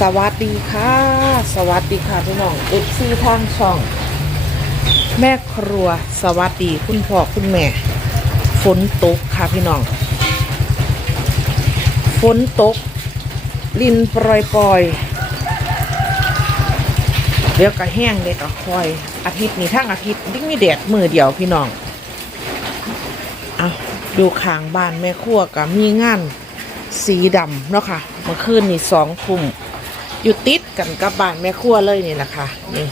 สวัสดีค่ะ สวัสดีค่ะพี่น้องเอฟซีทางช่อง แม่ครัวสวัสดีคุณพ่อคุณแม่ ฝนตกค่ะพี่น้อง ฝนตก ลินปล่อยปล่อยๆเดี๋ยวก็แห้งเด็กก็คอย อาทิตย์นี้ทั้งอาทิตย์ยิ่งมีแดดมือเดียวพี่น้องเอาดูข้างบ้านแม่ครัวก็มีงานสีดำเนาะค่ะเมื่อคืนนี่สองทุ่ม อยู่ติดกันกับบ้านแม่ครัวเลยนี่แหละค่ะนี่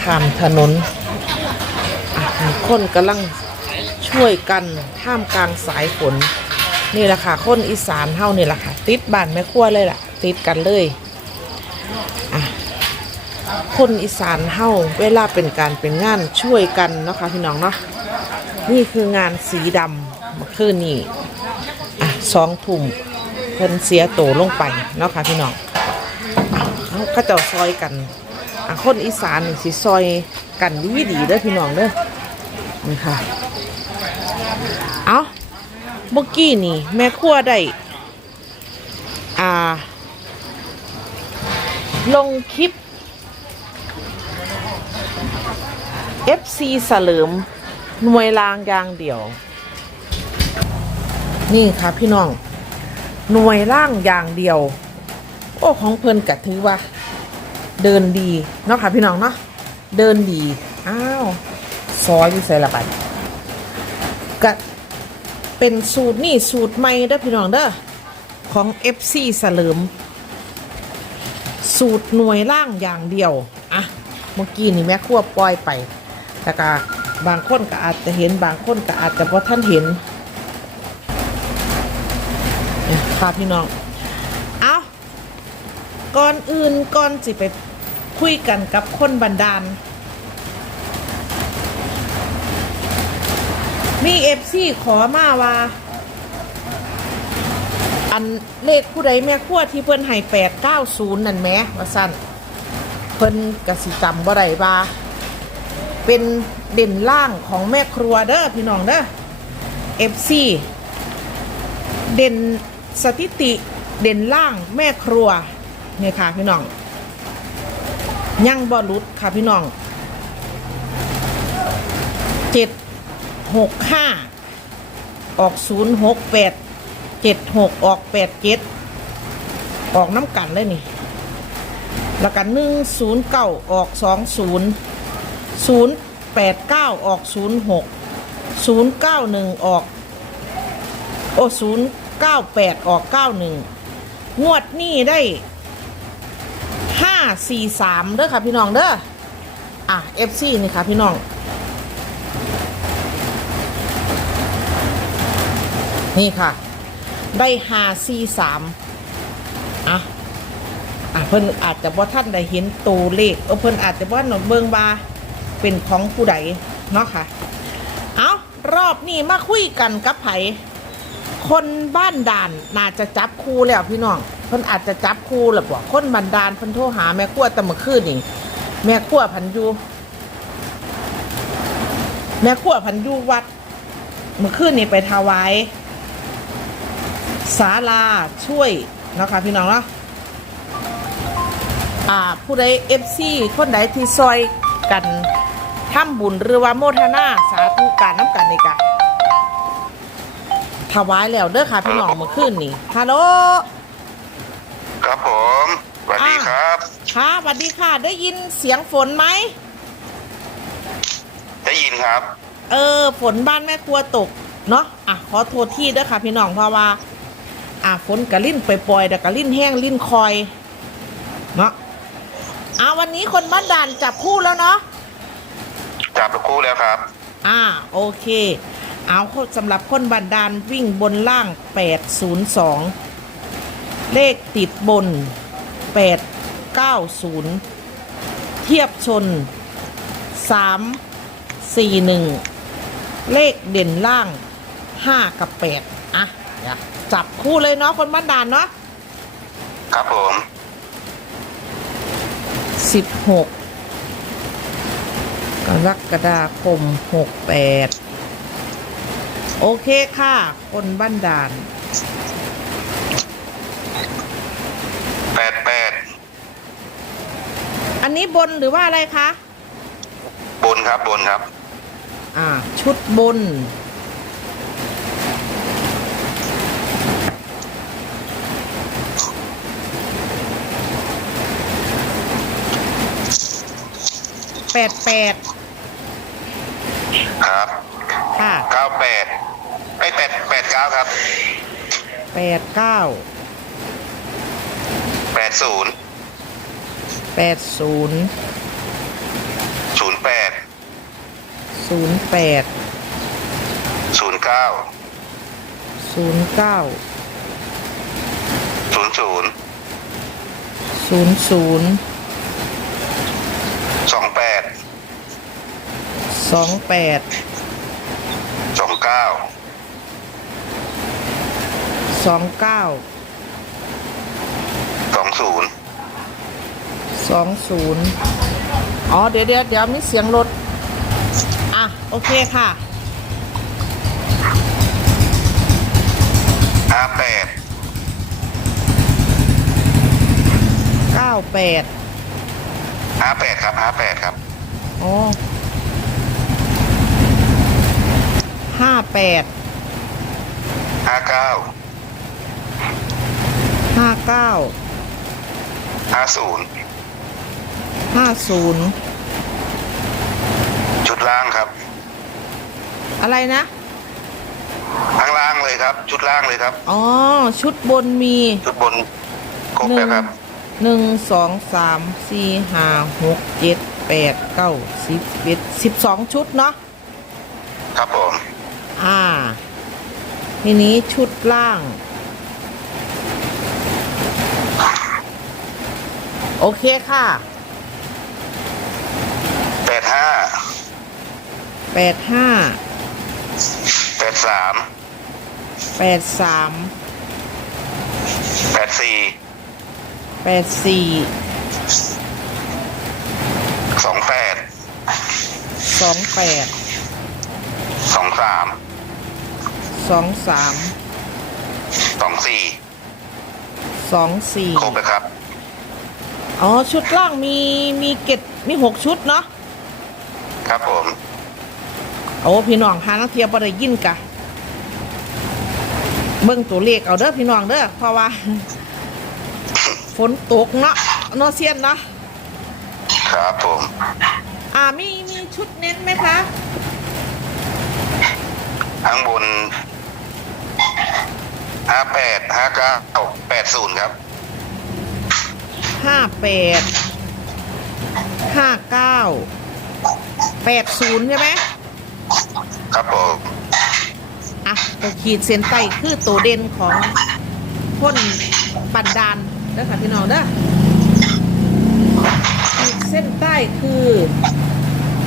ข้ามถนนคนกำลังช่วยกันท่ามกลางสายฝนนี่แหละค่ะ คนอีสานเฮานี่แหละค่ะ ติดบ้านแม่ครัวเลยล่ะ ติดกันเลยคนอีสานเฮาเวลาเป็นการเป็นงานช่วยกันนะคะพี่น้องเนาะนี่คืองานสีดำเมื่อคืนนี่อะสองทุ่มเพิ่นเสียโตลงไปเนาะค่ะพี่น้อง เขาเขาเจ้าซอยกันคนอีสานนี่สิซอยกันดีดีเด้อพี่น้องเด้อนี่ค่ะ เอาเมื่อกี้นี่ แม่ครัวได้อ่า ลงคลิป FC เสลิมหน่วยรางยางเดียว นี่ค่ะพี่น้อง หน่วยล่างยางเดียว โอ้ ของเพิ่นกะถือว่า เดินดีเนาะค่ะพี่น้องเนาะเดินดีอ้าวซอยอยู่ใส่ละบัดกะเป็นสูตรนี่สูตรใหม่เด้อพี่น้องเด้อของ FC เสลิม สูตรหน่วยล่างอย่างเดียวอะเมื่อกี้นี่แม่ครัวปล่อยไปแต่ก็บางคนก็อาจจะเห็นบางคนก็อาจจะเพราะท่านเห็นเนี่ยค่ะพี่น้อง เอาก่อนอื่นก่อนสิไป คุยกันกับคนบันดาล มีเอฟซีขอมาว่า อันเลขผู้ใดแม่ขั้วที่เพิ่นให้แปดเก้าศูนย์นั่นแหมว่าสั้นเพิ่นกสิจำบ่ได้ว่าเป็นเด่นล่างของแม่ครัวเด้อพี่น้องเด้อเอฟซีเด่นสถิติเด่นล่างแม่ครัวเนี่ยค่ะพี่น้อง ยังบอลุดค่ะพี่น้องเจ็ดหกห้าออกศูนย์หกแปดเจ็ดหกออกแปดเจ็ดออกน้ำกันเลยนี่ แล้วกันหนึ่งศูนย์เก้าออกสองศูนย์ศูนย์แปดเก้าออกศูนย์หกศูนย์เก้าหนึ่งออก โอ้ศูนย์เก้าแปดออกเก้าหนึ่งงวดนี้ได้ สี่สามเด้อค่ะ พี่น้องเด้ออะเอฟซีนี่ค่ะ พี่น้อง นี่ค่ะ ได้ห้าสี่สามอะอะเพิ่นอาจจะว่าท่านได้เห็นตัวเลขเออเพิ่นอาจจะว่าหนเบิงบาเป็นของผู้ใดเนาะค่ะ เอารอบนี้มาคุยกันกับไผคนบ้านด่านน่าจะจับคู่แล้วพี่น้อง เพิ่นอาจจะจับคู่แล้วบ่คนบ้านดานเพิ่นโทรหาแม่ขั้วแต่เมื่อคืนนี่แม่ขั้วพันยูแม่ขั้วพันยูวัด เมื่อคืนนี่ไปถวายศาลาช่วยนะคะพี่น้องเนาะอ่าผู้ใดเอฟซีคนใดที่ซอยกันทำบุญหรือว่าโมทนาสาธุการน้ำกันนี่กะถวายแล้วเด้อค่ะพี่น้องเมื่อคืนนี่ฮัลโหล ครับผมสวัสดีครับ ค่ะสวัสดีค่ะ ได้ยินเสียงฝนไหม ได้ยินครับ เออ ฝนบ้านแม่ครัวตก เนาะอะ ขอโทษที่เด้อค่ะ พี่น้องเพราะว่า อะ ฝนกะลิ่นปล่อยๆแต่กะลิ่นแห้งลิ่นคอย เนาะอะวันนี้คนบ้านด่านจับคู่แล้วเนาะ จับคู่แล้วครับ อ่า โอเค เอาสำหรับคนบันดาลวิ่งบนล่าง 802 เลขติดบน 890 เทียบชน 341 เลขเด่นล่าง 5 กับ 8 อะเดี๋ยวจับคู่เลยเนาะคนบ้านดานเนาะครับผม 16 กรกฎาคม 68 โอเคค่ะ คนบ้านด่าน แปดแปดอันนี้บนหรือว่าอะไรคะ บนครับบนครับ อ่า ชุดบน แปดแปดครับค่ะเก้าแปดไอ้แปดแปดเก้าครับ แปดเก้าแปด ศูนย์แปดศูนย์ศูนย์แปดศูนย์แปดศูนย์เก้าศูนย์เก้าศูนย์ศูนย์ศูนย์ศูนย์สองแปดสองแปดสองเก้าสองเก้า สองศูนย์สองศูนย์อ๋อ เดี๋ยวเดี๋ยวเดี๋ยวมีเสียงรถ อะ โอเคค่ะห้าแปดเก้าแปดห้าแปดครับห้าแปดครับอ๋อห้าแปดห้าเก้าห้าเก้า ห้าศูนย์ห้าศูนย์ชุดล่างครับ อะไรนะ ข้างล่างเลยครับ ชุดล่างเลยครับ อ๋อ ชุดบนมีชุดบนครบหนึ่แล้วงครับหนึ่งสองสามสี่ห้าหกเจ็ดแปดเก้าสิบเอ็ดสิบสองชุดเนาะ ครับผม อ่า ทีนี้ชุดล่าง โอเคค่ะแปดห้าแปดห้าแปดสามแปดสามแปดสี่แปดสี่สองแปดสองแปดสองสามสองสามสองสี่สองสี่ครบไหมครับ อ๋อ ชุดล่างมีมีเกตมีหกชุดเนาะครับผมโอ้พี่น้องหานักเทียบบ่ได้ยินกะ เบิ่งตัวเลขเอาเด้อพี่น้องเด้อเพราะว่า ฝนตกเนาะเนาะเซียนเนาะครับผม อ่ามีมีชุดเน้นไหมคะข้างบนห้าแปดห้าเก้าแปดศูนย์ครับ ห้าแปดห้าเก้าแปดศูนย์ใช่ไหมครับผมอะตัวขีดเส้นใต้คือตัวเด่นของพ่นบันดาลเด้อค่ะพี่น้องเด้อขีดเส้นใต้คือ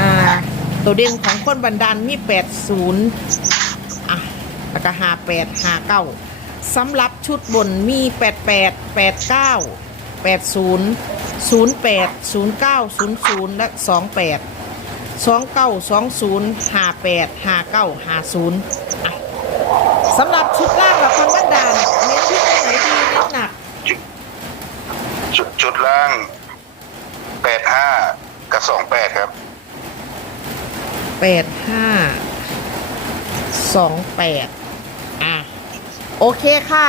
อ่าตัวเด่นของคนบันดาลมีแปดศูนย์อะแล้วก็ห้าแปดห้าเก้าสำหรับชุดบนมีแปดแปดแปดเก้า แปดศูนย์ศูนย์แปดศูนย์เก้าศูนย์ศูนย์และสองแปดสองเก้าสองศูนย์ห้าแปดห้าเก้าห้าศูนย์อะสำหรับชุดล่างกับคนบันดาลเน้นที่ตรงไหนดีเน้นหนักชุดชุดล่างแปดห้ากับสองแปดครับแปดห้าสองแปดอะ โอเคค่ะ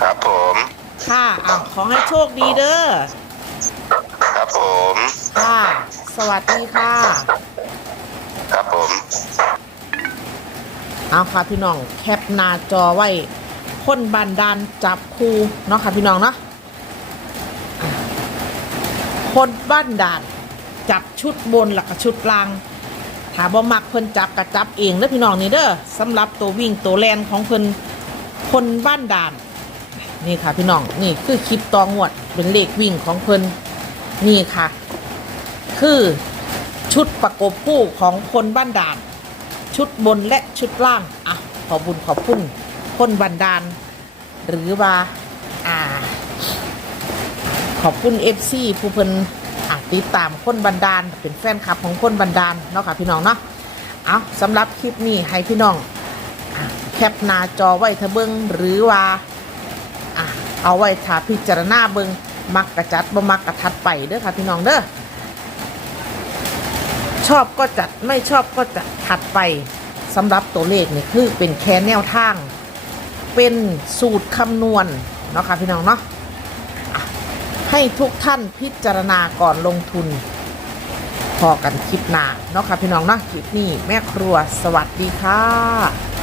ครับผม ค่ะอะขอให้โชคดีเด้อ ครับผม ค่ะ สวัสดีค่ะครับผม เอาค่ะพี่น้องแคปหน้าจอไว้คนบันดาลจับคู่เนาะค่ะพี่น้องเนาะอะคนบ้านดานจับชุดบนหลักชุดล่างถ้าบ่มักเพิ่นจับก็จับเองเด้อพี่น้องนี่เด้อสำหรับตัววิ่งตัวแลนของเพิ่นคนบ้านดาน นี่ค่ะพี่น้องนี่คือคลิปตองวดเป็นเลขวิ่งของเพิ่นนี่ค่ะ คือชุดประกบคู่ของคนบ้านด่าน ชุดบนและชุดล่างอะขอบุญขอบคุณคนบันดาล หรือว่าอ่า ขอบคุณเอฟซีผู้เพิ่นอะติดตามคนบันดาล เป็นแฟนคลับของคนบันดาลเนาะค่ะพี่น้องเนาะเอาสำหรับคลิปนี้ให้พี่น้องอแคปหน้าจอไว้เถอะเบิงหรือว่า เอาไว้ถ้าพิจารณาเบิงมักกระจัดบ่มักกระทัดไปเด้อค่ะพี่น้องเด้อชอบก็จัดไม่ชอบก็จัดถัดไปสำหรับตัวเลขนี่คือเป็นแค่แนวทาง เป็นสูตรคำนวณเนาะค่ะพี่น้องเนาะอะให้ทุกท่านพิจารณาก่อนลงทุน พอกันคลิปหน้าเนาะค่ะพี่น้องเนาะคลิปนี้แม่ครัวสวัสดีค่ะ